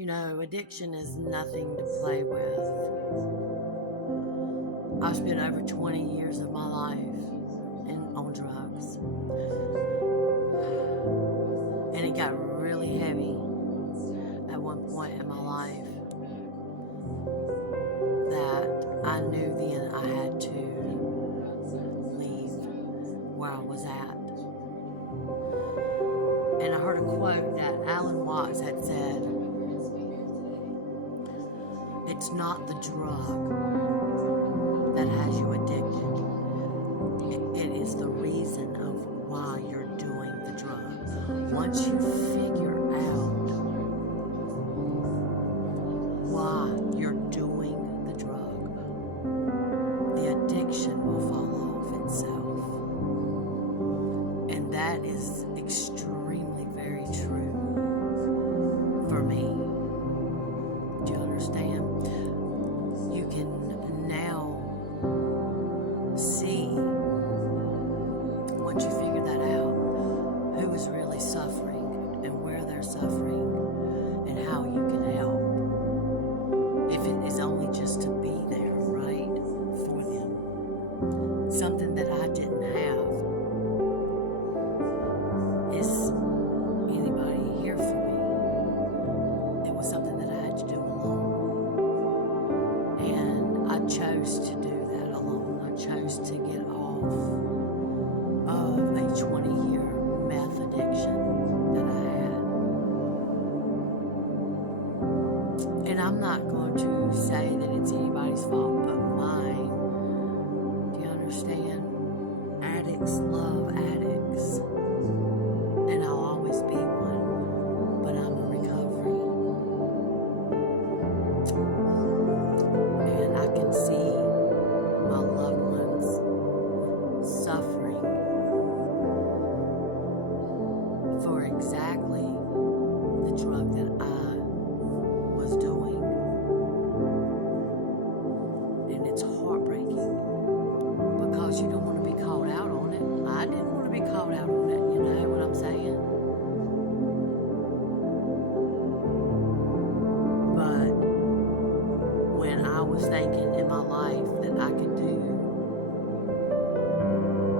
Addiction is nothing to play with. I've spent over 20 years of my life on drugs. And it got really heavy at one point in my life that I knew then I had to leave where I was at. And I heard a quote that Alan Watts had said, "It's not the drug that has you addicted. It is the reason of why you're doing the drug. Once you figure out why you're doing the drug, the addiction will fall off itself." And that is extremely very true for me. Do you understand? You can now see, once you figure that out, who is really suffering and where they're suffering and how you can help. If it is only just to be there, right, for them. Something that I didn't have. Is anybody here for me? It was something that I had to do alone. And I chose to do that alone. I chose to get off of a 20-year meth addiction that I had. And I'm not going to say that it's anybody's fault but mine. Do you understand? Addicts love addicts. And I'll always be one, but I'm in recovery. And I can see my loved ones suffering for exactly the drug that I was doing. And it's heartbreaking because you don't want to be called out on it. I didn't want to be called out on it, you know what I'm saying? But when I was thinking in my life that I could do,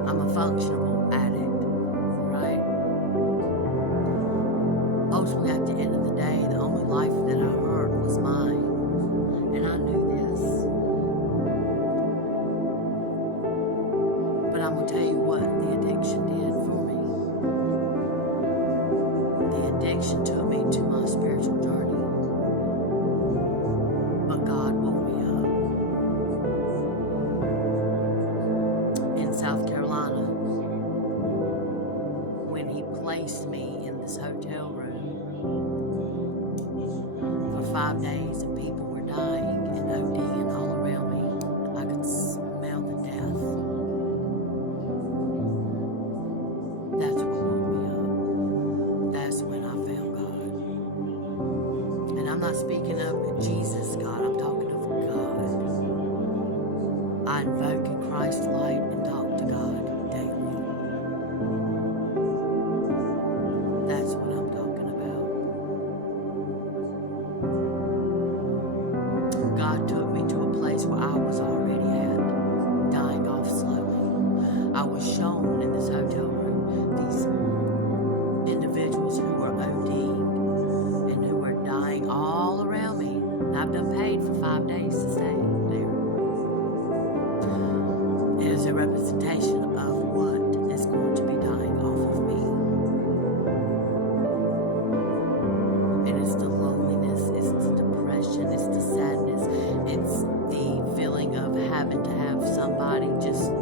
I'm a functional addict, right? Ultimately, at the end of the day, the only life that I hurt was mine. And I knew this. But I'm going to tell you what the addiction did for me. The addiction took me to my spiritual journey. But God woke me up. In South Carolina, when He placed me in this hotel room for 5 days and people were dying and ODing all around me, I could smell the death. That's what woke me up. That's when I found God. And I'm not speaking of Jesus, God. I'm talking of God. I invoke in Christ's light and talk to God daily. That's what I'm talking about. God took me to a place where I was already at, dying off slowly. I was shown in this hotel room these individuals who were ODing and who were dying all around me. And I've done paid for 5 days to stay there. It is a representation of what is going to be dying off of me. And it's the loneliness, it's the depression, it's the sadness, it's the feeling of having to have somebody just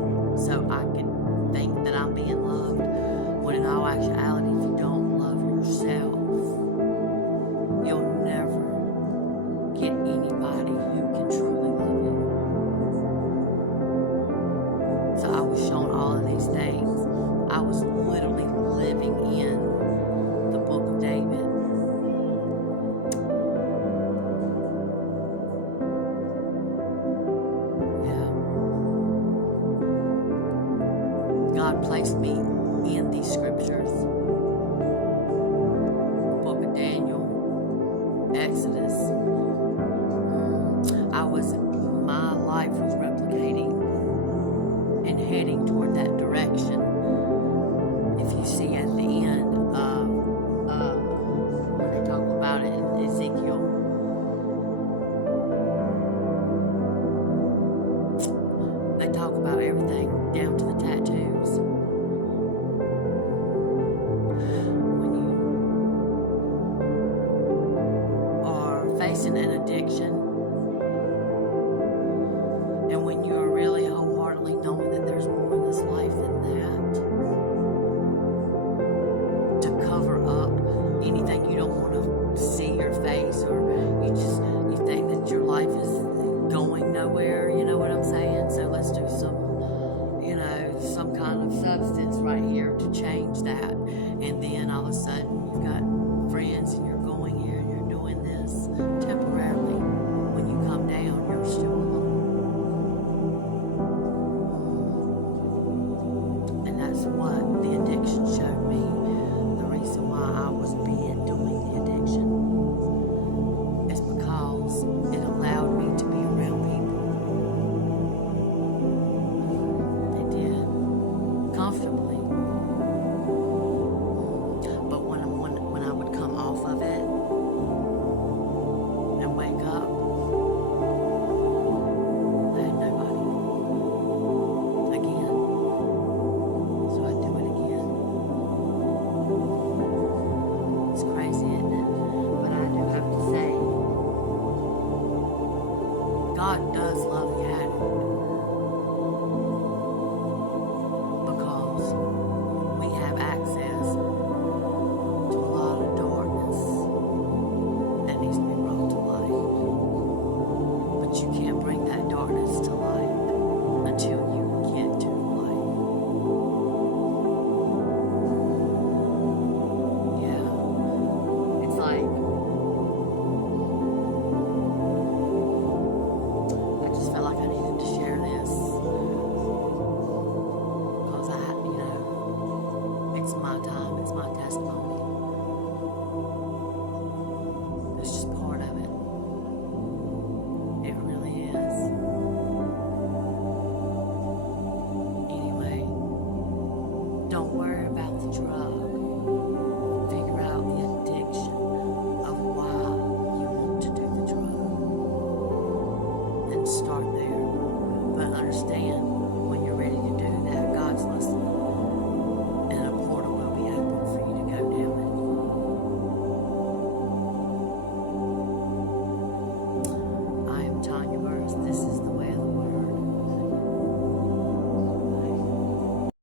so I can think that I'm being loved, when in all actuality, if you don't love yourself, you'll never get anybody who can truly love you. So I was shown all of these things. I was literally living in the book of David. God placed me in these scriptures, the book of Daniel, Exodus, my life was replicating and heading toward that direction. If you see at the end of when they talk about it in Ezekiel, they talk about everything down to the tattoos. When you are facing an addiction,